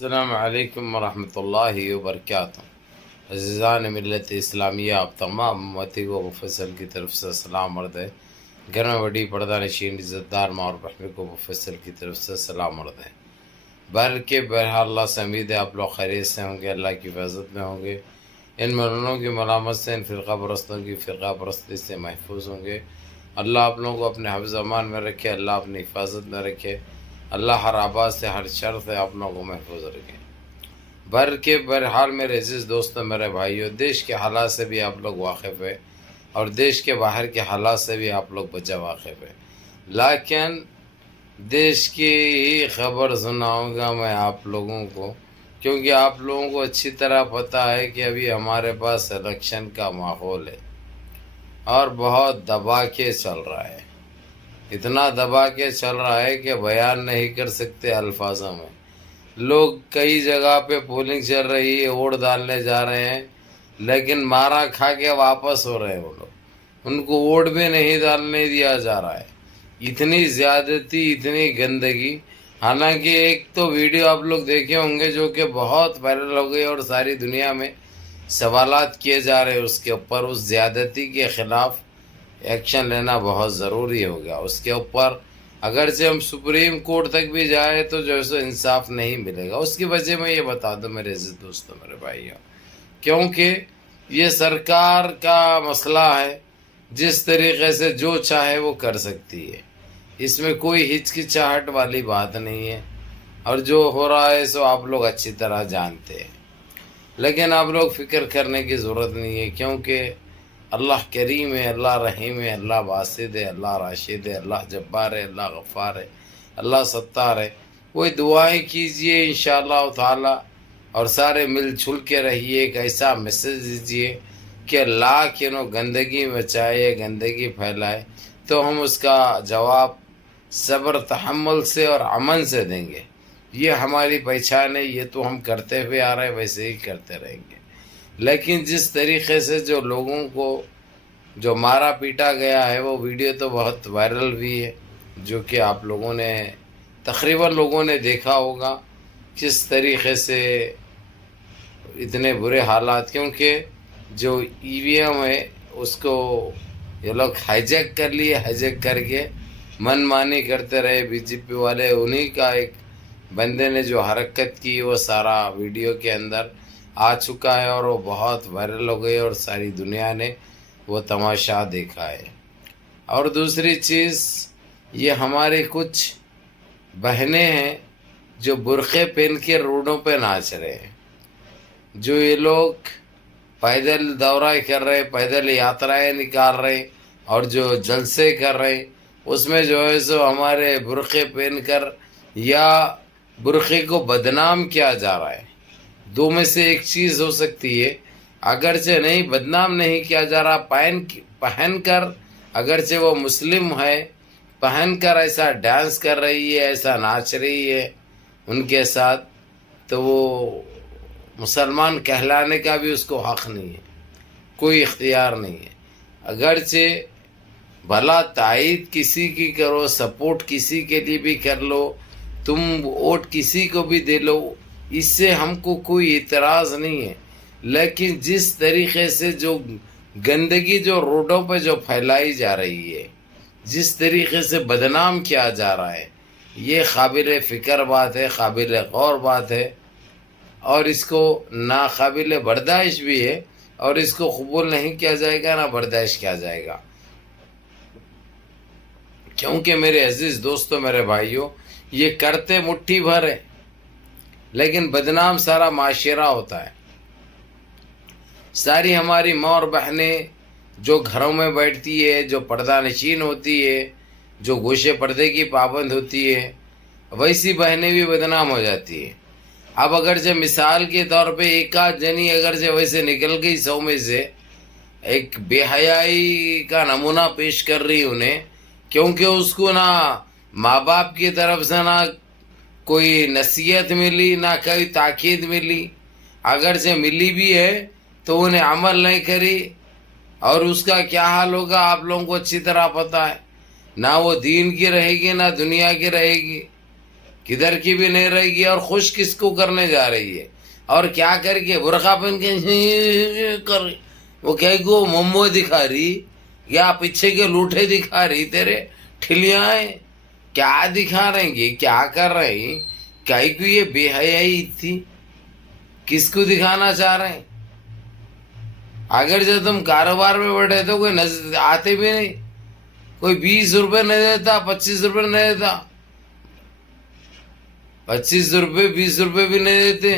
السلام علیکم ورحمۃ اللہ وبرکاتہ۔ عزیزان ملت اسلامیہ، آپ تمام امتی کو مفصل کی طرف سے سلام عرض ہے۔ گھر میں بڑی پردہ نشین عزت دار ماں اور بہنوں کو مفصل کی طرف سے سلام عرض ہے۔ بہرحال اللہ سے امید ہے آپ لوگ خیریت سے ہوں گے، اللہ کی حفاظت میں ہوں گے، ان ملونوں کی ملامت سے، ان فرقہ پرستوں کی فرقہ پرستی سے محفوظ ہوں گے۔ اللہ آپ لوگوں کو اپنے حفظ امان میں رکھے، اللہ اپنی حفاظت میں رکھے، اللہ ہر آباد سے، ہر شر سے آپ لوگوں کو محفوظ رکھے۔ بہرحال میرے عزیز دوستوں، میرے بھائیوں، دیش کے حالات سے بھی آپ لوگ واقف ہیں اور دیش کے باہر کے حالات سے بھی آپ لوگ بچا واقف ہیں، لیکن دیش کی ہی خبر سناؤں گا میں آپ لوگوں کو، کیونکہ آپ لوگوں کو اچھی طرح پتہ ہے کہ ابھی ہمارے پاس الیکشن کا ماحول ہے اور بہت دبا کے چل رہا ہے۔ اتنا دبا کے چل رہا ہے کہ بیان نہیں کر سکتے الفاظوں میں۔ لوگ کئی جگہ پہ پولنگ چل رہی ہے، ووٹ ڈالنے جا رہے ہیں، لیکن مارا کھا کے واپس ہو رہے ہیں وہ لوگ، ان کو ووٹ بھی نہیں ڈالنے دیا جا رہا ہے۔ اتنی زیادتی، اتنی گندگی۔ حالانکہ ایک تو ویڈیو آپ لوگ دیکھے ہوں گے جو کہ بہت وائرل ہو گئی اور ساری دنیا میں سوالات کیے جا رہے ہیں اس کے اوپر، اس زیادتی کے خلاف ایکشن لینا بہت ضروری ہو گیا۔ اس کے اوپر اگرچہ ہم سپریم کورٹ تک بھی جائے تو جو ہے انصاف نہیں ملے گا۔ اس کی وجہ میں یہ بتا دوں میرے عزیز دوستوں، میرے بھائیوں، کیونکہ یہ سرکار کا مسئلہ ہے، جس طریقے سے جو چاہے وہ کر سکتی ہے، اس میں کوئی ہچکچاہٹ والی بات نہیں ہے، اور جو ہو رہا ہے سو آپ لوگ اچھی طرح جانتے ہیں، لیکن آپ لوگ فکر کرنے کی ضرورت نہیں ہے، کیونکہ اللہ کریم ہے، اللہ رحیم ہے، اللہ باسط ہے، اللہ راشد ہے، اللہ جبار ہے، اللہ غفار ہے، اللہ ستار ہے۔ وہی دعائیں کیجئے انشاءاللہ تعالی، اور سارے مل جل کے رہیے، ایک ایسا میسیج دیجئے کہ اللہ گندگی مچائے، گندگی پھیلائے تو ہم اس کا جواب صبر تحمل سے اور امن سے دیں گے۔ یہ ہماری پہچان ہے، یہ تو ہم کرتے ہوئے آ رہے ہیں، ویسے ہی کرتے رہیں گے۔ لیکن جس طریقے سے جو لوگوں کو جو مارا پیٹا گیا ہے، وہ ویڈیو تو بہت وائرل ہوئی ہے، جو کہ آپ لوگوں نے تقریباً لوگوں نے دیکھا ہوگا کس طریقے سے اتنے برے حالات، کیونکہ جو ای وی ایم ہے اس کو یہ لوگ ہائیجیک کر لیے، ہائیجیک کر کے من مانی کرتے رہے بی جے پی والے۔ انہی کا ایک بندے نے جو حرکت کی وہ سارا ویڈیو کے اندر آ چکا ہے اور وہ بہت وائرل ہو گئی اور ساری دنیا نے وہ تماشا دیکھا ہے۔ اور دوسری چیز، یہ ہمارے کچھ بہنیں ہیں جو برقعے پہن کے روڈوں پہ ناچ رہے ہیں، جو یہ لوگ پیدل دورہ کر رہے، پیدل یاترائیں نکال رہے اور جو جلسے کر رہے، اس میں جو ہے سو ہمارے برقعے پہن کر یا برقعے کو بدنام کیا جا رہا ہے۔ دو میں سے ایک چیز ہو سکتی ہے، اگرچہ نہیں بدنام نہیں کیا جا رہا، پہن کر، اگرچہ وہ مسلم ہے، پہن کر ایسا ڈانس کر رہی ہے، ایسا ناچ رہی ہے ان کے ساتھ، تو وہ مسلمان کہلانے کا بھی اس کو حق نہیں ہے، کوئی اختیار نہیں ہے۔ اگرچہ بھلا تائید کسی کی کرو، سپورٹ کسی کے لیے بھی کر لو، تم ووٹ کسی کو بھی دے لو، اس سے ہم کو کوئی اعتراض نہیں ہے، لیکن جس طریقے سے جو گندگی جو روڈوں پہ جو پھیلائی جا رہی ہے، جس طریقے سے بدنام کیا جا رہا ہے، یہ قابل فکر بات ہے، قابل غور بات ہے، اور اس کو ناقابل برداشت بھی ہے، اور اس کو قبول نہیں کیا جائے گا، نہ برداشت کیا جائے گا۔ کیونکہ میرے عزیز دوستوں، میرے بھائیوں، یہ کرتے مٹھی بھر ہے، لیکن بدنام سارا معاشرہ ہوتا ہے۔ ساری ہماری ماں اور بہنیں جو گھروں میں بیٹھتی ہے، جو پردہ نشین ہوتی ہے، جو گوشے پردے کی پابند ہوتی ہے، ویسی بہنیں بھی بدنام ہو جاتی ہے۔ اب اگرچہ مثال کے طور پہ ایک آدھ جنی اگرچہ ویسے نکل گئی 100 میں سے، ایک بے حیائی کا نمونہ پیش کر رہی انہیں، کیونکہ اس کو نہ ماں باپ کی طرف سے نہ کوئی نصیحت ملی، نہ کوئی تاکید ملی، اگرچہ ملی بھی ہے تو انہیں عمل نہیں کری، اور اس کا کیا حال ہوگا آپ لوگوں کو اچھی طرح پتہ ہے، نہ وہ دین کی رہے گی نہ دنیا کی رہے گی۔ کدھر کی بھی نہیں رہے گی، اور خوش کس کو کرنے جا رہی ہے؟ اور کیا کر کے برقع پہن کے کر رہی، وہ کہے گی وہ ممو دکھا رہی یا پیچھے کے لوٹے دکھا رہی، تیرے ٹھلیاں کیا دکھا رہیں گی، کیا کر رہے ہیں؟ کہیں کو یہ بے حیائی تھی، کس کو دکھانا چاہ رہے ہیں؟ اگر جب تم کاروبار میں بیٹھے تو کوئی نظر آتے بھی نہیں، کوئی 20 روپے نہیں دیتا، 25 روپے نہیں دیتا، 25 روپے 20 روپے بھی نہیں دیتے،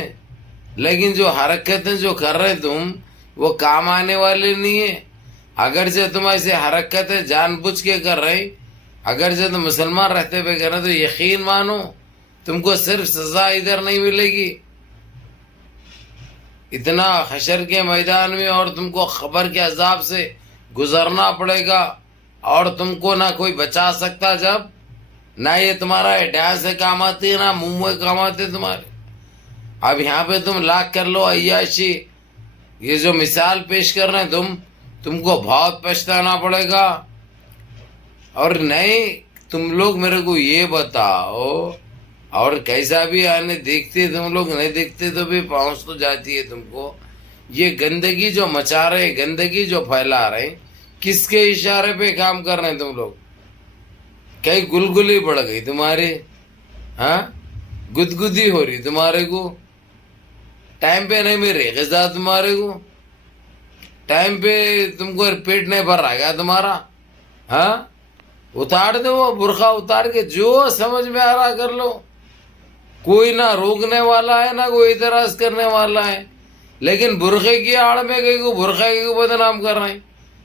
لیکن جو حرکتیں جو کر رہے تم وہ کام آنے والے نہیں ہیں۔ اگر سے تم ایسے حرکتیں جان بوجھ کے کر رہے، اگر سے تم مسلمان رہتے ہوئے کر رہے تو یقین مانو تم کو صرف سزا ادھر نہیں ملے گی، اتنا حشر کے میدان میں اور تم کو خبر کے عذاب سے گزرنا پڑے گا، اور تم کو نہ کوئی بچا سکتا، جب نہ یہ تمہارا ڈیا سے کام آتی ہے نہ منہ کام آتے تمہارے۔ اب یہاں پہ تم لاکھ کر لو عیاشی، یہ جو مثال پیش کر رہے ہیں تم کو بہت پچھتانا پڑے گا۔ اور نہیں تم لوگ میرے کو یہ بتاؤ، اور کیسا بھی آنے دیکھتے تم لوگ، نہیں دیکھتے تو بھی پہنچ تو جاتی ہے تم کو، یہ گندگی جو مچا رہے، گندگی جو پھیلا رہے، کس کے اشارے پہ کام کر رہے ہیں تم لوگ؟ کہیں گلگلی بڑھ گئی تمہاری، ہاں گدگدی ہو رہی تمہارے کو، ٹائم پہ نہیں مل رہی غذا تمہارے کو، ٹائم پہ تم کو پیٹ نہیں بھر رہا گیا تمہارا، ہاں اتار دو وہ برقع، اتار کے جو سمجھ میں آ رہا کر لو، کوئی نہ روکنے والا ہے نہ کوئی اعتراض کرنے والا ہے، لیکن برقعے کی آڑ میں کہیں کو برقعے کو بدنام کر رہے ہیں۔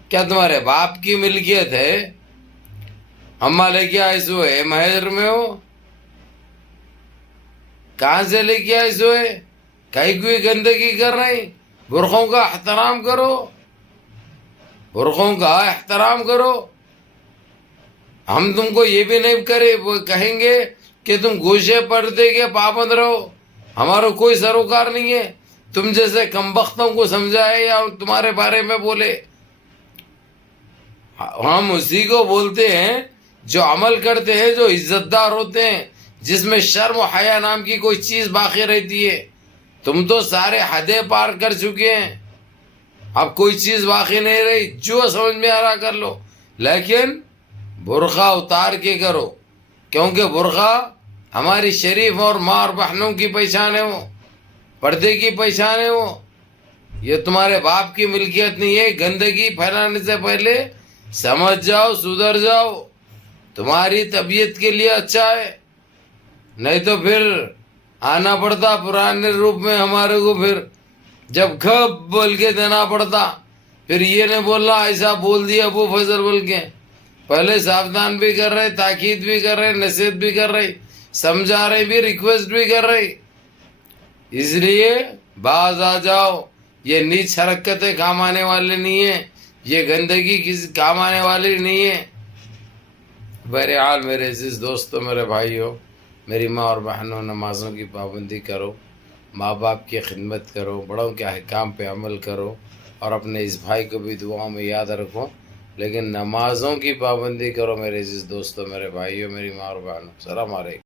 کیا تمہارے باپ کی ملکیت ہے؟ ہما لے کے آئے سو ہے مہر میں ہو، کہاں سے لے کے آئے سو ہے؟ کہیں کوئی گندگی کر رہے ہیں؟ برقعوں کا احترام کرو، برقعوں کا احترام کرو۔ ہم تم کو یہ بھی نہیں کرے وہ کہیں گے کہ تم گوشے پردے کے پابند رہو، ہمارا کوئی سروکار نہیں ہے تم جیسے کمبختوں کو سمجھائے یا تمہارے بارے میں بولے۔ ہم اسی کو بولتے ہیں جو عمل کرتے ہیں، جو عزت دار ہوتے ہیں، جس میں شرم و حیا نام کی کوئی چیز باقی رہتی ہے۔ تم تو سارے حدیں پار کر چکے ہیں، اب کوئی چیز باقی نہیں رہی، جو سمجھ میں آ رہا کر لو، لیکن برقع اتار کے کرو، کیونکہ برقع ہماری شریف اور ماں اور بہنوں کی پہچان ہے، وہ پردے کی پہچان ہے، وہ یہ تمہارے باپ کی ملکیت نہیں ہے۔ گندگی پھیلانے سے پہلے سمجھ جاؤ، سدھر جاؤ، تمہاری طبیعت کے لیے اچھا ہے، نہیں تو پھر آنا پڑتا پرانے روپ میں ہمارے کو، پھر جب گھب بول کے دینا پڑتا، پھر یہ نہیں بولنا ایسا بول دیا ابو فضل بول کے۔ پہلے ساودھان بھی کر رہے، تاکید بھی کر رہے، نصیحت بھی کر رہے، سمجھا رہے بھی، ریکویسٹ بھی کر رہے۔ اس لیے باز آ جاؤ، یہ نیچ حرکتیں کام آنے والے نہیں ہیں، یہ گندگی کسی کام آنے والی نہیں ہے۔ بہرحال میرے عزیز دوستوں، میرے بھائیوں، میری ماں اور بہنوں، نمازوں کی پابندی کرو، ماں باپ کی خدمت کرو، بڑوں کے احکام پہ عمل کرو، اور اپنے اس بھائی کو بھی دعاؤں میں یاد رکھو، لیکن نمازوں کی پابندی کرو میرے عزیز دوستوں، میرے بھائیوں، میری ماں اور بہنوں۔ السلام علیکم۔